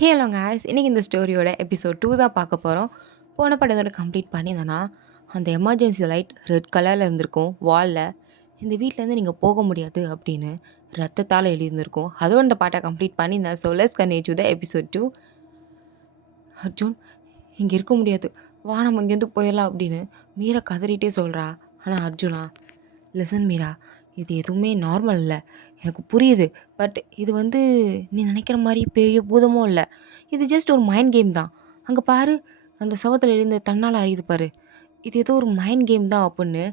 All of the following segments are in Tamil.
ஹலோ காய்ஸ், இன்னைக்கு இந்த ஸ்டோரியோட எபிசோட் 2 தான் பார்க்க போகிறோம். போன படத்தோட கம்ப்ளீட் பண்ணியிருந்தேன்னா, அந்த எமர்ஜென்சி லைட் ரெட் கலரில் இருந்திருக்கும் வாலில். இந்த வீட்டிலேருந்து நீங்கள் போக முடியாது அப்படின்னு ரத்தத்தால் எழுதியிருந்திருக்கும். அதோட இந்த பாட்டை கம்ப்ளீட் பண்ணியிருந்தேன். So let's continue the episode 2. Arjun, இங்கே இருக்க முடியாது, வா நம்ம இங்கேருந்து போயிடலாம் அப்படின்னு மீரா கதறிட்டே சொல்கிறா. ஆனால் அர்ஜுனா, லிசன் மீரா, இது எதுவுமே நார்மல் இல்லை, எனக்கு புரியுது. பட் இது நீ நினைக்கிற மாதிரி பேயோ பூதமோ இல்லை. இது ஜஸ்ட் ஒரு மைண்ட் கேம் தான். அங்கே பாரு, அந்த சவத்தில் எழுந்த தன்னால் அறியுது பாரு, இது ஏதோ ஒரு மைண்ட் கேம் தான் அப்படின்னு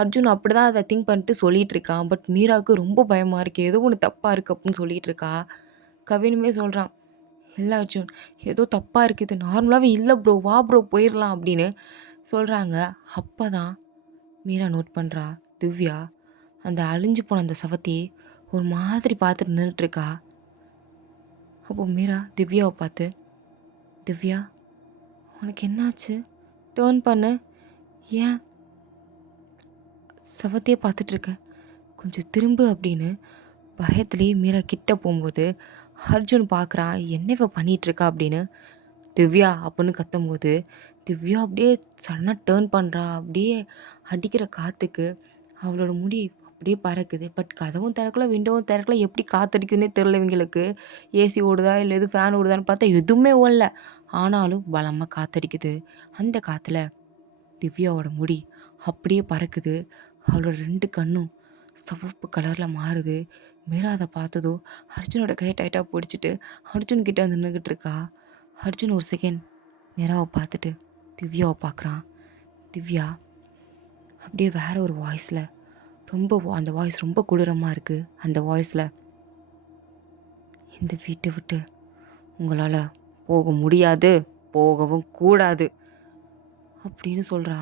அர்ஜுன் அப்படி தான் அதை திங்க் பண்ணிட்டு சொல்லிட்டு இருக்கான். பட் மீராவுக்கு ரொம்ப பயமாக இருக்குது, ஏதோ ஒன்று தப்பாக இருக்குது அப்படின்னு சொல்லிட்டு இருக்கா. கவினுமே சொல்கிறான், இல்லை அர்ஜுன், ஏதோ தப்பாக இருக்குது, இது நார்மலாகவே இல்லை ப்ரோ, வா ப்ரோ போயிடலாம் அப்படின்னு சொல்கிறாங்க. அப்போ தான் மீரா நோட் பண்ணுறா, திவ்யா அந்த அழிஞ்சு போன அந்த சவத்தையே ஒரு மாதிரி பார்த்துட்டு நின்றுட்டுருக்கா. அப்போ மீரா திவ்யாவை பார்த்து, திவ்யா உனக்கு என்னாச்சு, டேர்ன் பண்ணு, ஏன் சவத்தையே பார்த்துட்ருக்க, கொஞ்சம் திரும்பு அப்படின்னு பயத்துலேயே மீரா கிட்ட போகும்போது அர்ஜுன் பார்க்குறான், என்ன இவ பண்ணிகிட்ருக்கா அப்படின்னு. திவ்யா அப்படின்னு கத்தும்போது திவ்யா அப்படியே சடனாக டேர்ன் பண்ணுறா. அப்படியே அடிக்கிற காற்றுக்கு அவளோட முடி அப்படியே பறக்குது. பட் கதவும் திறக்கல, விண்டோவும் திறக்கல, எப்படி காற்றடிக்குதுன்னே தெரில இவங்களுக்கு. ஏசி ஓடுதா இல்லை எதுவும் ஃபேன் ஓடுதான்னு பார்த்தா எதுவுமே ஓடல. ஆனாலும் பலமாக காற்றடிக்குது. அந்த காற்றுல திவ்யாவோட முடி அப்படியே பறக்குது. அவளோட 2 கண்ணும் சிவப்பு கலரில் மாறுது. மீரா அதை பார்த்ததும் அர்ஜுனோட கையை டைட்டாக பிடிச்சிட்டு அர்ஜுன் கிட்ட வந்து நின்றுக்கிட்டு இருக்கா. அர்ஜுன் ஒரு செகண்ட் மீராவை பார்த்துட்டு திவ்யாவை பார்க்குறான். திவ்யா அப்படியே வேற ஒரு வாய்ஸில், அந்த வாய்ஸ் ரொம்ப கொடூரமாக இருக்குது. அந்த வாய்ஸில், இந்த வீட்டை விட்டு உங்களால் போக முடியாது, போகவும் கூடாது அப்படின்னு சொல்கிறா.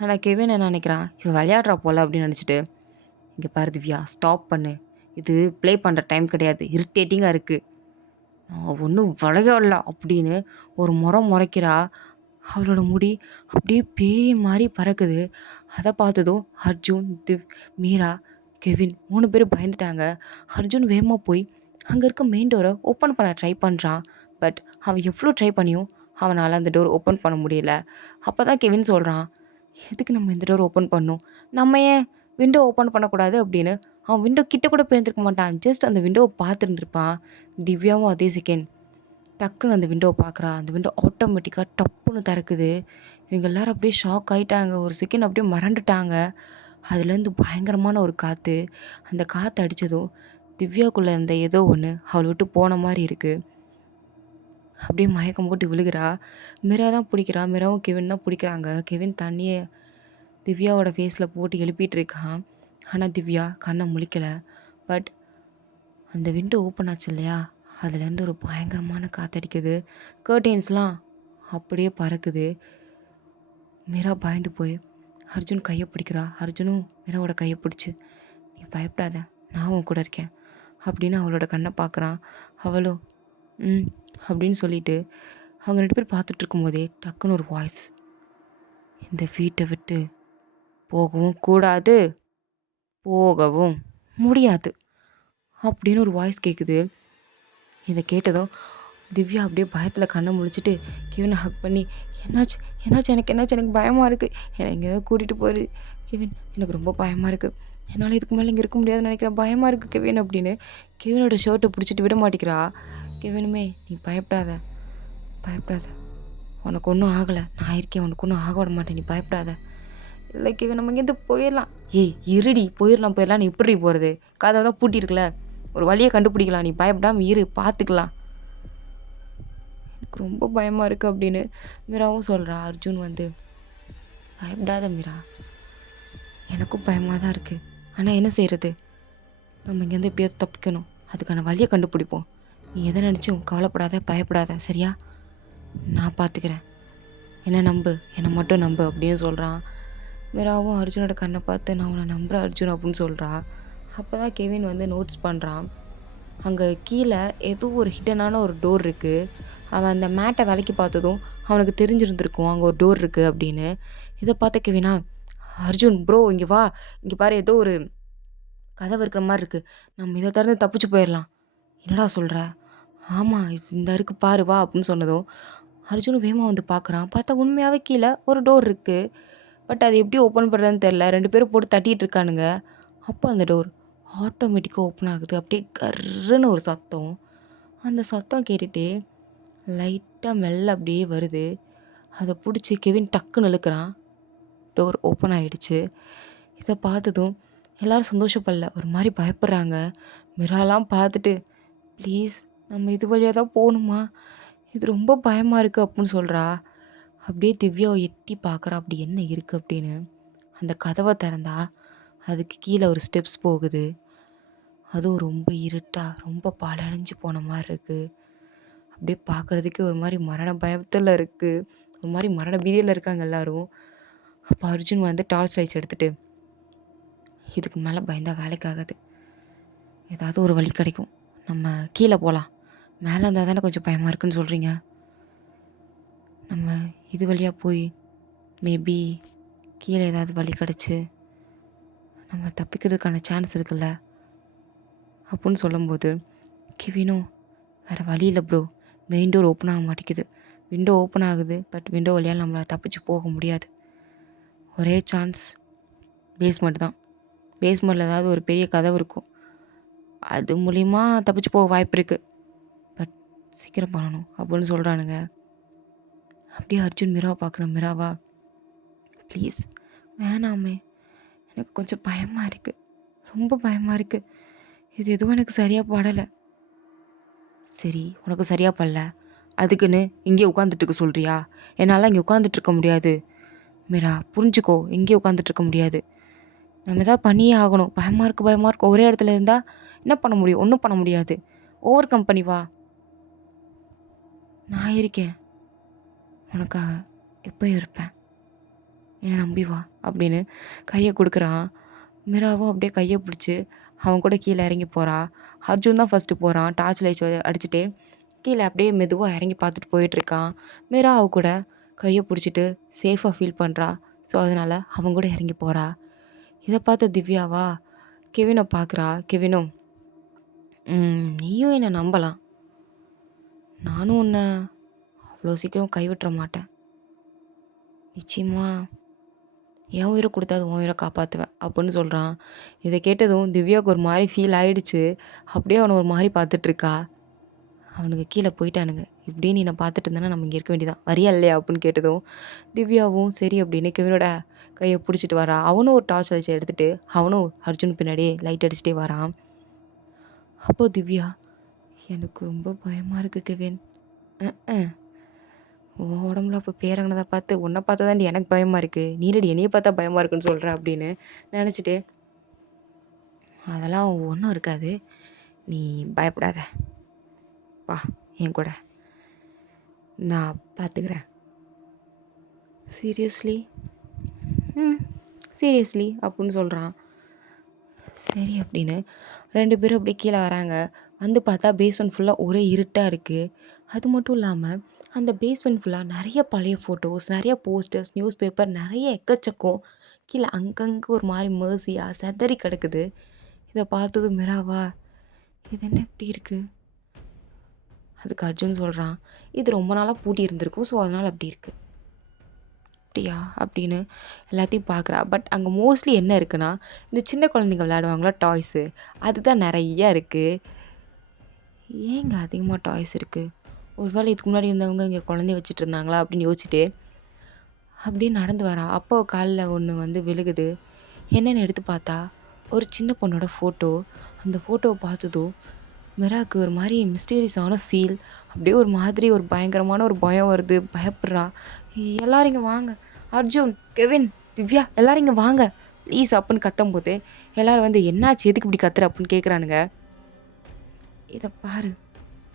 ஆனால் கெவின் என்ன நினைக்கிறான், இவன் விளையாடுறா போல அப்படின்னு நினச்சிட்டு, இங்கே பாரு திவ்யா, ஸ்டாப் பண்ணு, இது ப்ளே பண்ணுற டைம் கிடையாது, இரிட்டேட்டிங்காக இருக்குது, நான் ஒன்றும் விளையாடல அப்படின்னு ஒரு முறைக்கிறா. அவளோட முடி அப்படியே பேய் மாதிரி பறக்குது. அதை பார்த்ததும் அர்ஜுன், மீரா, கெவின் 3 பேரும் பயந்துட்டாங்க. அர்ஜுன் வேகமாக போய் அங்கே இருக்க மெயின் டோரை ஓப்பன் பண்ண ட்ரை பண்ணுறான். பட் அவன் எவ்வளோ ட்ரை பண்ணியும் அவனால் அந்த டோர் ஓப்பன் பண்ண முடியல. அப்போ தான் கெவின் சொல்கிறான், எதுக்கு நம்ம இந்த டோர் ஓப்பன் பண்ணோம், நம்ம ஏன் விண்டோ ஓப்பன் பண்ணக்கூடாது அப்படின்னு. அவன் விண்டோ கிட்ட கூட போயிருந்துருக்க மாட்டான், ஜஸ்ட் அந்த விண்டோவை பார்த்துருந்துருப்பான். திவ்யாவும் அதே செகண்ட் டக்குன்னு அந்த விண்டோவை பார்க்குறா. அந்த விண்டோ ஆட்டோமேட்டிக்காக டப்புன்னு திறக்குது. இவங்க எல்லோரும் அப்படியே ஷாக் ஆகிட்டாங்க. ஒரு செகண்ட் அப்படியே மறண்டுட்டாங்க. அதுலேருந்து பயங்கரமான ஒரு காற்று. அந்த காற்று அடித்ததும் திவ்யாக்குள்ளே இருந்த ஏதோ ஒன்று அவளை விட்டு போன மாதிரி இருக்குது. அப்படியே மயக்கம் போட்டு விழுகிறா. மிரா தான் பிடிக்கிறா. மிராவும் கெவின் தான் பிடிக்கிறாங்க. கெவின் தண்ணியை திவ்யாவோட ஃபேஸில் போட்டு எழுப்பிட்டு இருக்கான். ஆனால் திவ்யா கண்ணை முழிக்கலை. பட் அந்த விண்டோ ஓப்பன் ஆச்சு இல்லையா, அதுலேருந்து ஒரு பயங்கரமான காற்றடிக்குது. கர்டெயின்ஸ்லாம் அப்படியே பறக்குது. மீரா பயந்து போய் அர்ஜுன் கையை பிடிக்கிறா. அர்ஜுனும் மீராவோட கையை பிடிச்சி, நீ பயப்படாத, நான் உன் கூட இருக்கேன் அப்படின்னு அவளோட கண்ணை பார்க்குறான். அவளும் அப்படின்னு சொல்லிட்டு அவங்க 2 பேர் பார்த்துட்டு இருக்கும்போதே டக்குன்னு ஒரு வாய்ஸ், இந்த வீட்டை விட்டு போகவும் கூடாது, போகவும் முடியாது அப்படின்னு ஒரு வாய்ஸ் கேட்குது. இதை கேட்டதும் திவ்யா அப்படியே பயத்தில் கண்ணை முழிச்சிட்டு கெவினை ஹக் பண்ணி, என்னாச்சு என்னாச்சு, எனக்கு பயமாக இருக்குது, என்னை எங்கேயாவது கூட்டிகிட்டு போயிரு கெவின், எனக்கு ரொம்ப பயமாக இருக்குது, என்னால் இதுக்கு மேலே இங்கே இருக்க முடியாதுன்னு நினைக்கிறேன், பயமாக இருக்குது கெவின் அப்படின்னு கெவினோட ஷர்ட்டை பிடிச்சிட்டு விட மாட்டேங்கிறா. கெவினுமே, நீ பயப்படாத, உனக்கு ஒன்றும் ஆகலை, நான் இருக்கேன், உனக்கு ஒன்றும் ஆக விட மாட்டேன், நீ பயப்படாத. இல்லை கெவின், நம்ம இங்கேருந்து போயிடலாம். ஏய் இருடி, போயிடலாம் நீ எப்படி போகிறது, கதை தான் பூட்டியிருக்கல, ஒரு வழியை கண்டுபிடிக்கலாம், நீ பயப்படாமல் இரு, பார்த்துக்கலாம், எனக்கு ரொம்ப பயமாக இருக்குது அப்படின்னு மீராவும் சொல்கிறா. அர்ஜுன் பயப்படாத மீரா, எனக்கும் பயமாக தான் இருக்குது, ஆனால் என்ன செய்கிறது, நம்ம இங்கேருந்து எப்படியாவது தப்பிக்கணும், அதுக்கான வழியை கண்டுபிடிப்போம், நீ எதை நினச்சும் கவலைப்படாத, பயப்படாத, சரியா, நான் பார்த்துக்கிறேன், என்னை மட்டும் நம்பு அப்படின்னு சொல்கிறான். மீராவும் அர்ஜுனோட கண்ணை பார்த்து, நான் உன்னை நம்புகிறேன் அர்ஜுன் அப்படின்னு சொல்கிறா. அப்போ தான் கெவின் நோட்ஸ் பண்ணுறான், அங்கே கீழே ஏதோ ஒரு ஹிடனான ஒரு டோர் இருக்குது. அவன் அந்த மேட்டை விலைக்கு பார்த்ததும் அவனுக்கு தெரிஞ்சிருந்திருக்கும் அங்கே ஒரு டோர் இருக்குது அப்படின்னு. இதை பார்த்த கெவினா, அர்ஜுன் ப்ரோ இங்கே வா, இங்கே பாரு, ஏதோ ஒரு கதவு இருக்கிற மாதிரி இருக்குது, நம்ம இதை திறந்து தப்பிச்சு போயிடலாம். என்னடா சொல்கிற, ஆமா. "இந்தா இருக்கு பாரு வா" அப்படின்னு சொன்னதும், அர்ஜுனும் வேகமா வந்து பார்க்குறான். பார்த்தா உண்மையாவே கீழ ஒரு டோர் இருக்கு. பட் அது எப்படி ஓப்பன் பண்றதுன்னு தெரியல. 2 பேரும் போட்டு தட்டிட்டு இருக்கானுங்க. அப்போ அந்த டோர் ஆட்டோமேட்டிக்கா ஓப்பன் ஆகுது. அப்படியே கர்ருன்னு ஒரு சத்தம். அந்த சத்தம் கேட்டுட்டே லைட்டா மெல்ல அப்படியே வருது. அத புடிச்சு கெவின் டக்குன்னு இழுக்குறான். டோர் ஓப்பன் ஆயிடுச்சு. இத பார்த்ததும் எல்லாரும் சந்தோஷப்படல. ஒரு மாரி பயப்படுறாங்க. மிராலாம் பார்த்துட்டு, "ப்ளீஸ் நம்ம இது வழியா தான் போணுமா? இது ரொம்ப பயமா இருக்கு" அப்புட்ன்னு சொல்றா. அப்படியே திவ்யாவ எட்டி பார்க்குறா. அப்படி என்ன இருக்கு அப்படின்னு. அந்த கதவ தெறந்தா, அதுக்கு கீழ ஒரு ஸ்டெப்ஸ் போகுது. அதுவும் ரொம்ப இருட்டா, ரொம்ப பாழடைஞ்சு போன மாரி இருக்கு. அப்படியே பார்க்குறதுக்கே ஒரு மாரி மரண பயத்துல இருக்கு. ஒரு மாரி மரண பீதியில இருக்காங்க எல்லாரும். அப்ப அர்ஜுன் வந்து டார்ச் லைட்ஸ் எடுத்துட்டு, "இதுக்கு மேல பயந்தா வேலைக்கு ஆகாது. ஏதாவது ஒரு வழி கிடைக்கும். நம்ம கீழ போலாம். மேல இருந்தா தானே கொஞ்சம் பயமா இருக்குன்னு சொல்றீங்க. நம்ம இது வழியா போய் மேபி கீழ ஏதாவது வழி கிடைச்சு, நம்ம தப்பிக்கிறதுக்கான சான்ஸ் இருக்குல்ல." அப்புட்ன்னு சொல்லும்போது, கெவினும் வேற வழி இல்ல ப்ரோ. மெயின் டோர் ஓப்பன் ஆக மாட்டேங்குது. விண்டோ ஓப்பன் ஆகுது. பட் விண்டோ வழியா நம்மளால தப்பிச்சு போக முடியாது. ஒரே சான்ஸ் பேஸ்மெண்ட் தான். பேஸ்மெண்ட்ல ஏதாவது ஒரு பெரிய கதவு இருக்கும். அது மூலியமா தப்பிச்சு போக வாய்ப்பு இருக்கு. பட் சீக்கிரம் பண்ணணும் அப்புட்ன்னு சொல்றானுங்க. அப்படியே அர்ஜுன் மிராவ பார்க்குறான். மிராவா ப்ளீஸ் வேணாமே. எனக்கு கொஞ்சம் பயமா இருக்கு. ரொம்ப பயமா இருக்கு. இது எதுவும் எனக்கு சரியா படல. சரி உனக்கு சரியா படல. அதுக்குன்னு இங்கேயே உட்காந்துட்டு இருக்க சொல்றியா? என்னால இங்க உட்காந்துட்டு இருக்க முடியாது. மீரா புரிஞ்சுக்கோ. இங்கேயே உட்காந்துட்டு இருக்க முடியாது. நம்ம ஏதாவது பண்ணியே ஆகணும். பயமா இருக்கு, பயமா இருக்கு. ஒரே இடத்துல இருந்தா என்ன பண்ண முடியும்? ஒண்ணும் பண்ண முடியாது. ஓவர் கம்பெனி வா. நான் இருக்கேன். உனக்காக எப்பயும் இருப்பேன். என்ன நம்பி வா அப்படின்னு கைய குடுக்குறான். மீராவும் அப்படியே கைய பிடிச்சு அவன் கூட கீழ இறங்கி போறா. அர்ஜுன் தான் ஃபர்ஸ்ட்டு போறான். டார்ச் லைட்ஸ் அடிச்சுட்டே கீழ அப்படியே மெதுவா இறங்கி பார்த்துட்டு போயிட்டுருக்கான். மீரா அவ கூட கைய புடிச்சுட்டு சேஃபா ஃபீல் பண்றா. ஸோ, அதனால அவன் கூட இறங்கி போறா. இத பார்த்த திவ்யாவா கெவின பார்க்குறா. கெவினும், நீயும் என்ன நம்பலாம். நானும் உன்ன அவ்வளோ சீக்கிரம் கைவிட்ற மாட்டேன். நிச்சயமா என் உயிர குடுத்தாவது உன் உயிர காப்பாத்துவேன்." அப்புட்ன்னு சொல்றான். இத கேட்டதும் திவ்யாவுக்கு ஒரு மாரி ஃபீல் ஆயிடுச்சு. அப்படியே அவன ஒரு மாரி பார்த்துட்டுருக்கா. அவனுங்க கீழ போயிட்டானுங்க. இப்படியே நீ என்ன பார்த்துட்டு இருந்தேன்னா நம்ம இங்க இருக்க வேண்டியதான். வரியா இல்லையா? அப்புட்ன்னு கேட்டதும், திவ்யாவும் சரி அப்படின்னு கெவினோட கைய புடிச்சிட்டு வரா. அவனும் ஒரு டார்ச் லைட்ஸ எடுத்துட்டு, அவனும் அர்ஜுன் பின்னாடியே லைட் அடிச்சுட்டே வரான். அப்போ திவ்யா, "எனக்கு ரொம்ப பயமா இருக்கு கெவின்." "அ உன் உடம்புல அப்ப பேரங்கனத பார்த்து உன்ன பார்த்தா தான்டி எனக்கு பயமா இருக்கு. நீ என்னடி என்னைய பார்த்தா பயமா இருக்குன்னு சொல்ற?" அப்படின்னு நெனச்சுட்டு, "அதெல்லாம் ஒண்ணும் இருக்காது. நீ பயப்படாத. வா என் கூட. நான் பார்த்துக்கிறேன்." "சீரியஸ்லி?" "ம். சீரியஸ்லி" அப்புட்ன்னு சொல்றான். சரி அப்படின்னு 2 பேரும் அப்படியே கீழ வராங்க. வந்து பார்த்தா பேஸ்மெண்ட் ஃபுல்லா ஒரே இருட்டா இருக்கு. அது மட்டும் இல்லாம, அந்த பேஸ்மெண்ட் ஃபுல்லா நெறைய பழைய ஃபோட்டோஸ், நெறைய போஸ்டர்ஸ், நியூஸ் பேப்பர் நெறைய எக்கச்சக்கம். கீழ அங்கங்க ஒரு மாரி மெர்சியா சிதறி கிடக்குது. இத பார்த்ததும் மிராவா, "இது என்ன இப்படி இருக்கு?" அதுக்கு அர்ஜுன் சொல்றான், "இது ரொம்ப நாளா பூட்டி இருந்திருக்கும். ஸோ அதனால அப்படி இருக்கு." "அப்படியா?" அப்படின்னு எல்லாத்தையும் பார்க்குறா. பட் அங்க மோஸ்ட்லி என்ன இருக்குன்னா, இந்த சின்ன குழந்தைங்க விளையாடுவாங்கல்ல டாய்ஸு, அதுதான் நெறைய இருக்கு. ஏங்க அதிகமா டாய்ஸ் இருக்கு? ஒரு வேளை இதுக்கு முன்னாடி இருந்தவங்க இங்க குழந்தைய வச்சுட்டு இருந்தாங்களா? அப்படின்னு யோசிச்சுட்டே, அப்படியே நடந்து வரா. அப்போ கால்ல ஒண்ணு வந்து விழுகுது. என்னன்னு எடுத்து பார்த்தா, ஒரு சின்ன பொண்ணோட ஃபோட்டோ. அந்த ஃபோட்டோவ பார்த்ததும், மிராக்கு ஒரு மாரி மிஸ்டீரியஸான ஃபீல். அப்படியே ஒரு மாதிரி ஒரு பயங்கரமான ஒரு பயம் வருது. பயப்படுறா. "எல்லாரும் இங்க வாங்க. அர்ஜுன், கெவின், திவ்யா எல்லாரும் இங்க வாங்க. ப்ளீஸ்" அப்புட்ன்னு கத்தும்போது, எல்லாரும் வந்து "என்னாச்சு? எதுக்கு இப்படி கத்துற?" அப்புட்ன்னு கேட்குறானுங்க. "இத பாரு."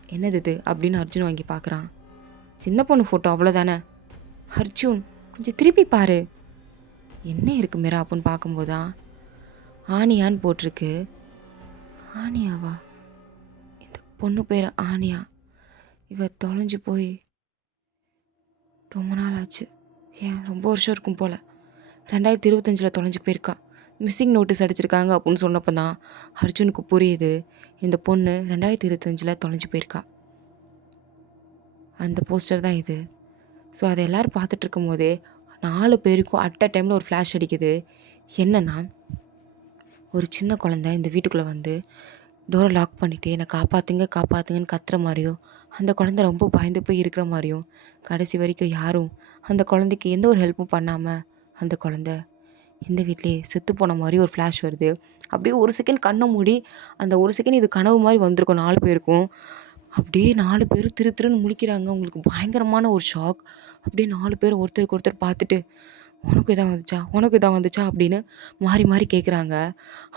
"என்னது இது?" அப்படின்னு அர்ஜுன் வாங்கி பார்க்குறான். "சின்ன பொண்ணு ஃபோட்டோ அவ்வளோதானே." "அர்ஜுன் கொஞ்சம் திருப்பி பாரு." "என்ன இருக்கு மீரா?" அப்புட்ன்னு பார்க்கும்போது தான், ஆனியான்னு போட்டிருக்கு. ஆனியாவா? இந்த பொண்ணு பேரு ஆனியா. இவ தொலைஞ்சு போய் ரொம்ப நாள் ஆச்சு. ஏன் ரொம்ப வருஷம் இருக்கும் போல. 2025ல தொலைஞ்சு போயிருக்கா. மிஸ்ஸிங் நோட்டீஸ் அடிச்சிருக்காங்க அப்புட்ன்னு சொன்னப்ப தான் அர்ஜுனுக்கு புரியுது. இந்த பொண்ணு 2025ல தொலைஞ்சு போயிருக்கா. அந்த போஸ்டர் தான் இது. ஸோ அத எல்லாரும் பார்த்துட்டு இருக்கும்போதே 4 பேருக்கும் அட் அ டைமில் ஒரு ஃப்ளாஷ் அடிக்குது. என்னன்னா, ஒரு சின்ன குழந்தை இந்த வீட்டுக்குள்ளே வந்து டோரை லாக் பண்ணிட்டு என்னை காப்பாற்றுங்க காப்பாற்றுங்கன்னு கத்துற மாதிரியும், அந்த குழந்தை ரொம்ப பயந்து போய் இருக்கிற மாதிரியும், கடைசி வரைக்கும் யாரும் அந்த குழந்தைக்கு எந்த ஒரு ஹெல்ப்பும் பண்ணாமல் அந்த குழந்தை இந்த வீட்டிலேயே செத்து போன மாதிரி ஒரு ஃப்ளாஷ் வருது. அப்படியே ஒரு செகண்ட் கண்ணை மூடி அந்த ஒரு செகண்ட் இது கனவு மாதிரி வந்திருக்கும் 4 பேருக்கும். அப்படியே 4 பேரும் திரு திருன்னு முழிக்கிறாங்க. அவங்களுக்கு பயங்கரமான ஒரு ஷாக். அப்படியே 4 பேரும் ஒருத்தருக்கு ஒருத்தர் பார்த்துட்டு, "உனக்கும் இதான் வந்துச்சா? உனக்கும் இதான் வந்துச்சா?" அப்படின்னு மாறி மாறி கேட்குறாங்க.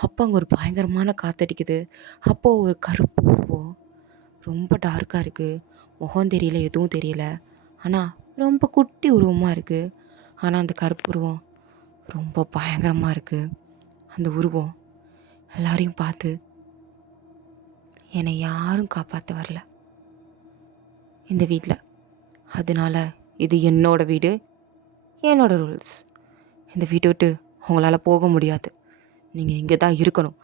அப்போ அங்கே ஒரு பயங்கரமான காத்தடிக்குது. அப்போ ஒரு கருப்பு உருவம் ரொம்ப டார்க்கா இருக்கு. முகம் தெரியல, எதுவும் தெரியல. ஆனா ரொம்ப குட்டி உருவமா இருக்கு. ஆனா அந்த கருப்பு உருவம் ரொம்ப பயங்கரமா இருக்கு. அந்த உருவம் எல்லாரையும் பார்த்து, "என்னை யாரும் காப்பாத்த வரல இந்த வீட்ல. அதனால இது என்னோட வீடு, என்னோட ரூல்ஸ். இந்த வீட்ட விட்டு உங்களால போக முடியாது. நீங்க இங்க தான் இருக்கணும்."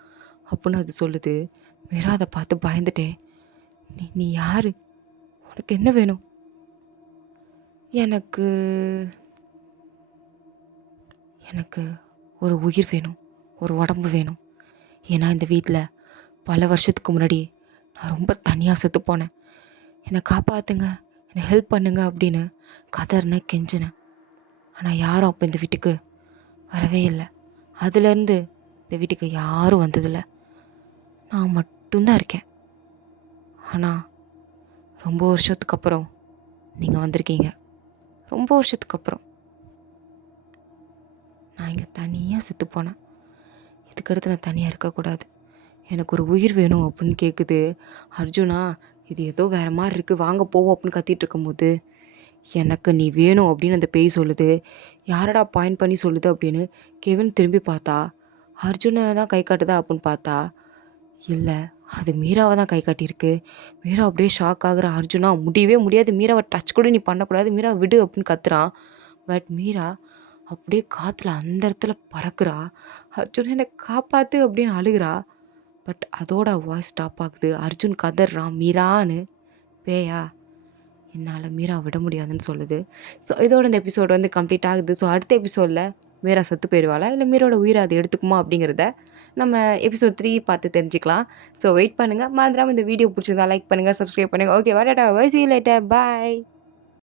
அப்புட்ன்னு அது சொல்லுது. மீரா அத பார்த்து பயந்துட்டேன். "நீ நீ யாரு? உனக்கு என்ன வேணும்?" "எனக்கு எனக்கு ஒரு உயிர் வேணும். ஒரு உடம்பு வேணும். ஏன்னா இந்த வீட்ல பல வருஷத்துக்கு முன்னாடி நான் ரொம்ப தனியா செத்துப் போனேன். என்னை காப்பாத்துங்க, என்னை ஹெல்ப் பண்ணுங்க" அப்படின்னு கதறினேன், கெஞ்சினேன். ஆனா யாரும் அப்போ இந்த வீட்டுக்கு வரவே இல்ல. அதுலேருந்து இந்த வீட்டுக்கு யாரும் வந்ததில்ல. நான் மட்டும் தான் இருக்கேன். ஆனா ரொம்ப வருஷத்துக்கு அப்புறம் நீங்க வந்திருக்கீங்க. ரொம்ப வருஷத்துக்கு அப்புறம். நான் இங்க தனியா செத்துப் போனேன். இதுக்கடுத்து நான் தனியா இருக்கக்கூடாது. எனக்கு ஒரு உயிர் வேணும் அப்படின்னு கேட்குது. அர்ஜுனா, இது ஏதோ வேற மாரி இருக்கு. வாங்க போவோம் அப்படின்னு கத்திட்டு இருக்கும்போது, எனக்கு நீ வேணும் அப்படின்னு அந்த பேய் சொல்லுது. யாரடா பாயிண்ட் பண்ணி சொல்லுது அப்படின்னு கெவின் திரும்பி பார்த்தா, அர்ஜுன தான் கை காட்டுதா அப்படின்னு பார்த்தா, இல்ல அது மீராவ தான் கை காட்டியிருக்கு. மீரா அப்படியே ஷாக் ஆகுறா. அர்ஜுனா முடியவே முடியாது. மீராவ டச் கூட நீ பண்ணக்கூடாது. மீரா விடு அப்படின்னு கத்துறான். பட் மீரா அப்படியே காத்துல அந்த இடத்துல பறக்குறா. அர்ஜுன் என்ன காப்பாத்து அப்படின்னு அழுகுறா. பட் அதோட வாய்ஸ் ஸ்டாப் ஆகுது. அர்ஜுன் கதறான் மீரான்னு. பேயா என்னால் மீரா விட முடியாதுன்னு சொல்லுது. ஸோ இதோட இந்த எபிசோட் வந்து கம்ப்ளீட் ஆகுது. ஸோ அடுத்த எபிசோடில் மீரா செத்து போயிடுவாளா, இல்லை மீரோட உயிரை அது எடுத்துக்குமா அப்படிங்கிறத நம்ம எபிசோட் 3 பார்த்து தெரிஞ்சுக்கலாம். ஸோ வெயிட் பண்ணுங்கள். மறந்துடாம இந்த வீடியோ பிடிச்சிருந்தா லைக் பண்ணுங்கள், சப்ஸ்கிரைப் பண்ணுங்கள். ஓகே, வரடா, சி யூ லேட்டர், பாய்.